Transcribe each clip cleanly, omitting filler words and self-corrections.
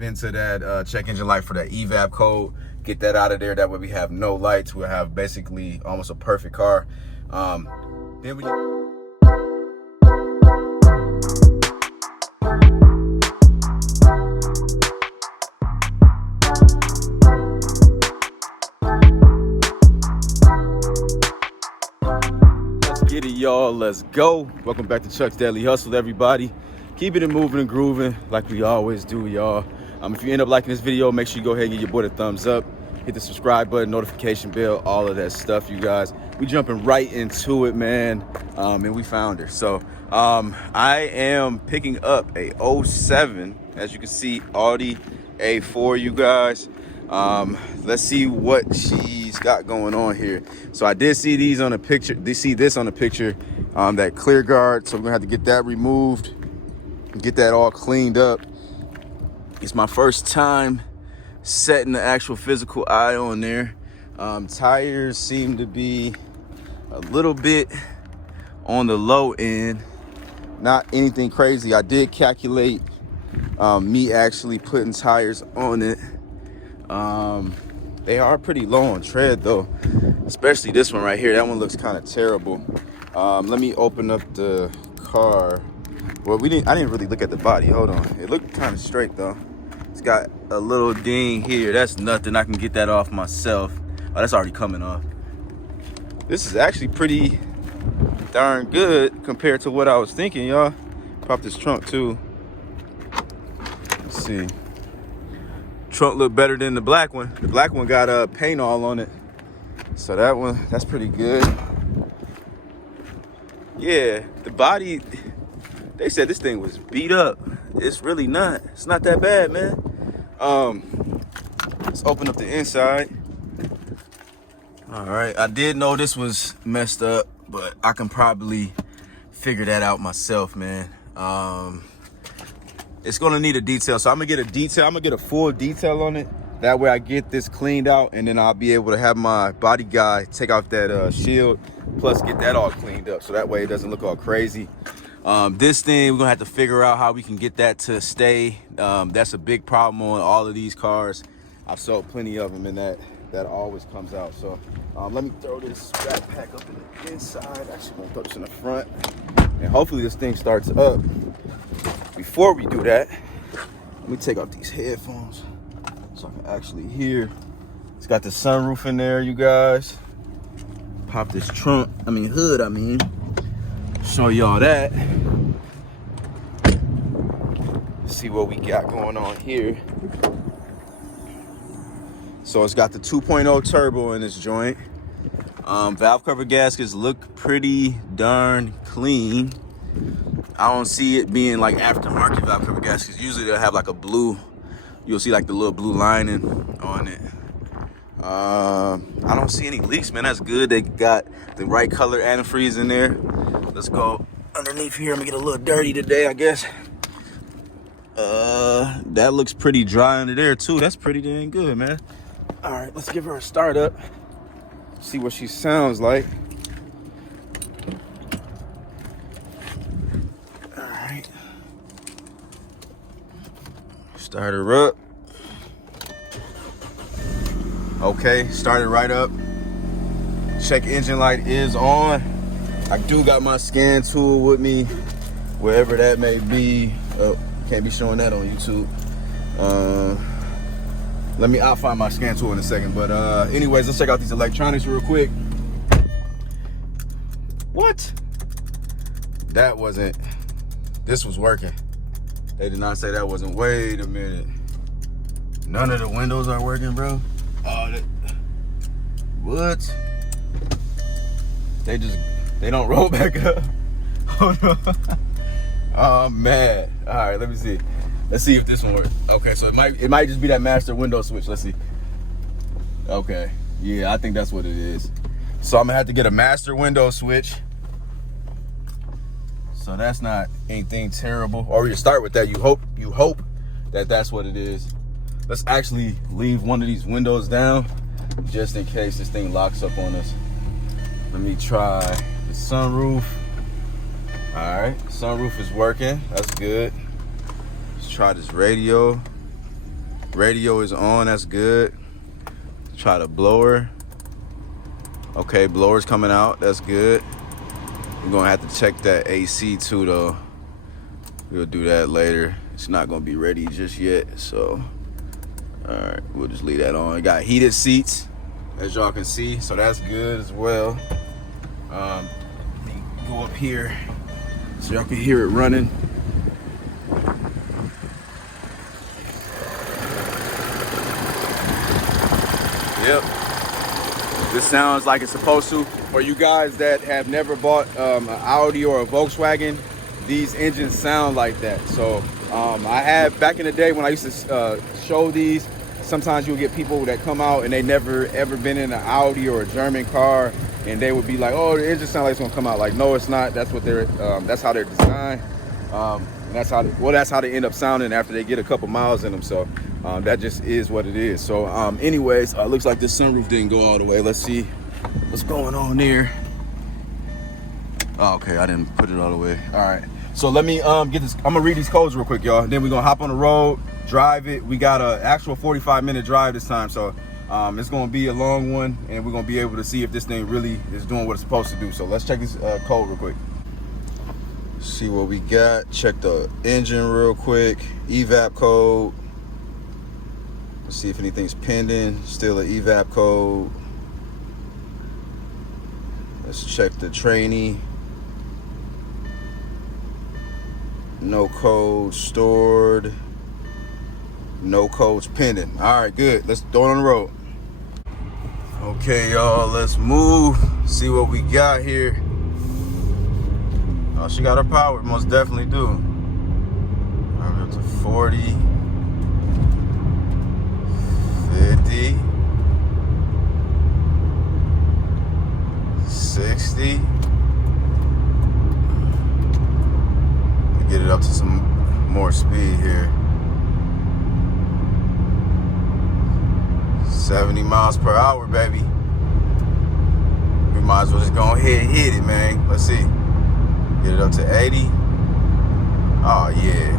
Into that check engine light for that evap code, get that out of there. That way we have no lights. We'll have basically almost a perfect car. Then we let's get it, y'all. Let's go. Welcome back to Chuck's Daily Hustle, everybody. Keeping it moving and grooving like we always do, y'all. If you end up liking this video, make sure you go ahead and give your boy a thumbs up. Hit the subscribe button, notification bell, all of that stuff, you guys. We jumping right into it, man. And we found her. So I am picking up a 07, as you can see, Audi A4, you guys. Let's see what she's got going on here. So I did see these on a picture. They see this on the picture, that clear guard. So we're gonna have to get that removed, get that all cleaned up. It's my first time setting the actual physical eye on there. Tires seem to be a little bit on the low end, not anything crazy. I did calculate me actually putting tires on it. They are pretty low on tread though, especially this one right here. That one looks kind of terrible. Let me open up the car. Well, I didn't really look at the body. Hold on. It looked kind of straight though. It's got a little ding here. That's nothing. I can get that off myself. Oh, that's already coming off. This is actually pretty darn good compared to what I was thinking, y'all. Pop this trunk too. Let's see. Trunk look better than the black one. The black one got paint all on it. So that's pretty good. Yeah, the body, they said this thing was beat up. It's really not. It's not that bad, man. Let's open up the inside. All right, I did know this was messed up, but I can probably figure that out myself, man. It's gonna need a detail, so I'm gonna get a detail. I'm gonna get a full detail on it. That way I get this cleaned out, and then I'll be able to have my body guy take off that shield, plus get that all cleaned up, so that way it doesn't look all crazy. This thing, we're gonna have to figure out how we can get that to stay. That's a big problem on all of these cars. I've sold plenty of them, and that always comes out. So let me throw this backpack up in the inside. Actually, I'm gonna throw this in the front, and hopefully this thing starts up. Before we do that, let me take off these headphones so I can actually hear. It's got the sunroof in there, you guys. Pop this hood, show y'all that. See what we got going on here. So it's got the 2.0 turbo in this joint. Valve cover gaskets look pretty darn clean. I don't see it being like aftermarket valve cover gaskets. Usually they'll have like a blue, you'll see like the little blue lining on it. I don't see any leaks, man. That's good. They got the right color antifreeze in there. Let's go underneath here. I'm gonna get a little dirty today, I guess. That looks pretty dry under there too. That's pretty dang good, man. All right, let's give her a start up. See what she sounds like. All right. Start her up. Okay, started right up. Check engine light is on. I do got my scan tool with me, wherever that may be. Oh, can't be showing that on YouTube. I'll find my scan tool in a second. But anyways, let's check out these electronics real quick. What? This was working. They did not say that wasn't. Wait a minute. None of the windows are working, bro. What? They don't roll back up. Hold on. Oh man. All right, let me see. Let's see if this one works. Okay, so it might just be that master window switch. Let's see. Okay. Yeah, I think that's what it is. So I'm gonna have to get a master window switch. So that's not anything terrible. Or you start with that. You hope that that's what it is. Let's actually leave one of these windows down just in case this thing locks up on us. Let me try the sunroof. All right, sunroof is working. That's good. Let's try this radio. Radio is on, that's good. Try the blower. Okay, blower's coming out, that's good. We're gonna have to check that AC too though. We'll do that later. It's not gonna be ready just yet, so. All right, we'll just leave that on. It got heated seats, as y'all can see, so that's good as well. Let me go up here so y'all can hear it running. Yep. This sounds like it's supposed to. For you guys that have never bought an Audi or a Volkswagen, these engines sound like that. So I have, back in the day when I used to show these, sometimes you'll get people that come out and they never ever been in an Audi or a German car, and they would be like, oh, the engine sounds like it's gonna come out. Like, no, it's not. That's what they're, that's how they're designed. And that's how they end up sounding after they get a couple miles in them. So that just is what it is. So anyways, looks like this sunroof didn't go all the way. Let's see what's going on there. Oh, okay, I didn't put it all the way. All right, so let me get this. I'm gonna read these codes real quick, y'all. Then we're gonna hop on the road, drive it. We got an actual 45-minute drive this time, so it's gonna be a long one, and we're gonna be able to see if this thing really is doing what it's supposed to do. So let's check this code real quick. See what we got. Check the engine real quick. Evap code. Let's see if anything's pending. Still an evap code. Let's check the trainee. No code stored. No codes pending. All right, good. Let's throw it on the road. Okay, y'all, let's move. See what we got here. Oh, she got her power. Most definitely do. All right, up to 40, 50, 60. Get it up to some more speed here. 70 miles per hour, baby. We might as well just go ahead and hit it, man. Let's see. Get it up to 80. Oh yeah.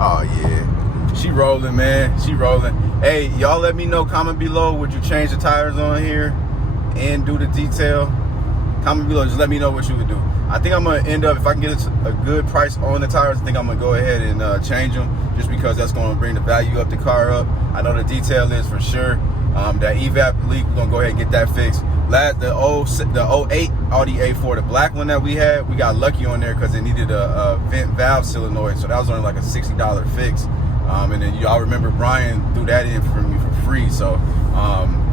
Oh yeah. She rolling, man. She rolling. Hey, y'all let me know, comment below, would you change the tires on here and do the detail? Comment below, just let me know what you would do. I think I'm gonna end up, if I can get a good price on the tires, I think I'm gonna go ahead and change them, just because that's gonna bring the value of the car up. I know the detail is for sure. That evap leak, we're gonna go ahead and get that fixed. The 08 Audi A4, the black one that we had, we got lucky on there because it needed a vent valve solenoid, so that was only like a $60 fix. And then y'all remember Brian threw that in for me for free, so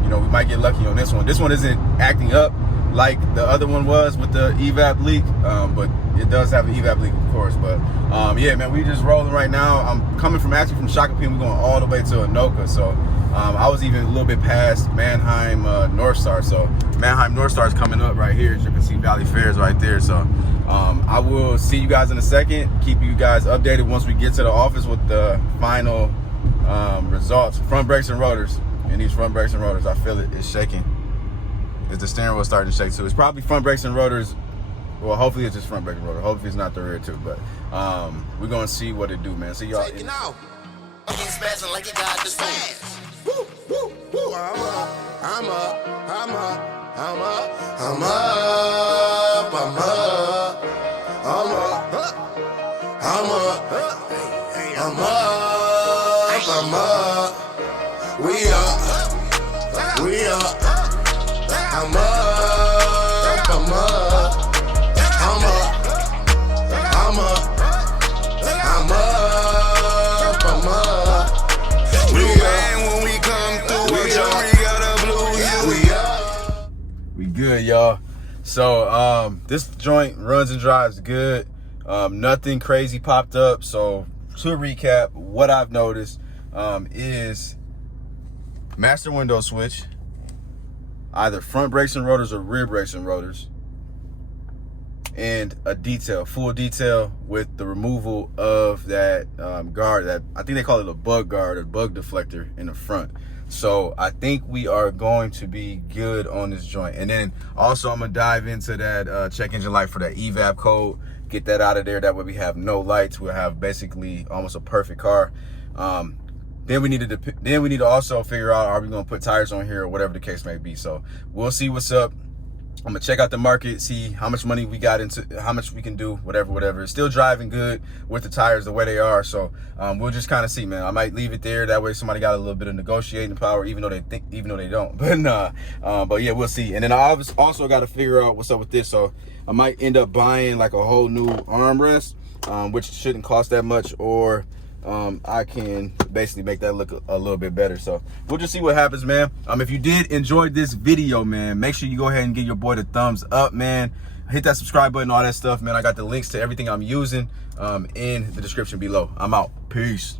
you know, we might get lucky on this one. This one isn't acting up like the other one was with the evap leak, but it does have an evap leak, of course. But yeah, man, we just rolling right now. I'm coming from Shakopee, we're going all the way to Anoka, so I was even a little bit past Mannheim North Star. So Mannheim North Star is coming up right here, as you can see. Valley Fair is right there. So I will see you guys in a second, keep you guys updated once we get to the office with the final results. Front brakes and rotors, and these front brakes and rotors, I feel it, it's shaking. Is the steering wheel starting to shake too? It's probably front brakes and rotors. Well, hopefully it's just front brake and rotor. Hopefully it's not the rear too, but we're gonna see what it do, man. See y'all. Like you got the woo, woo, woo. I'm up. We up. I'm up. We ran when we come through. We got a blue here. We good, y'all. So this joint runs and drives good. Nothing crazy popped up. So to recap, what I've noticed is master window switch, either front brakes and rotors or rear brakes and rotors, and a detail, full detail with the removal of that guard, that I think they call it a bug guard or bug deflector in the front. So I think we are going to be good on this joint. And then also I'm gonna dive into that check engine light for that evap code, get that out of there. That way we have no lights. We'll have basically almost a perfect car. Then we need to also figure out, are we gonna put tires on here or whatever the case may be. So we'll see what's up. I'm gonna check out the market, see how much money we got into, how much we can do, whatever. It's still driving good with the tires the way they are. So we'll just kind of see, man. I might leave it there. That way somebody got a little bit of negotiating power, even though they don't. But yeah, we'll see. And then I also got to figure out what's up with this. So I might end up buying like a whole new armrest, which shouldn't cost that much, or I can basically make that look a little bit better. So we'll just see what happens, man. If you did enjoy this video, man, make sure you go ahead and give your boy the thumbs up, man. Hit that subscribe button, all that stuff, man. I got the links to everything I'm using in the description below. I'm out. Peace.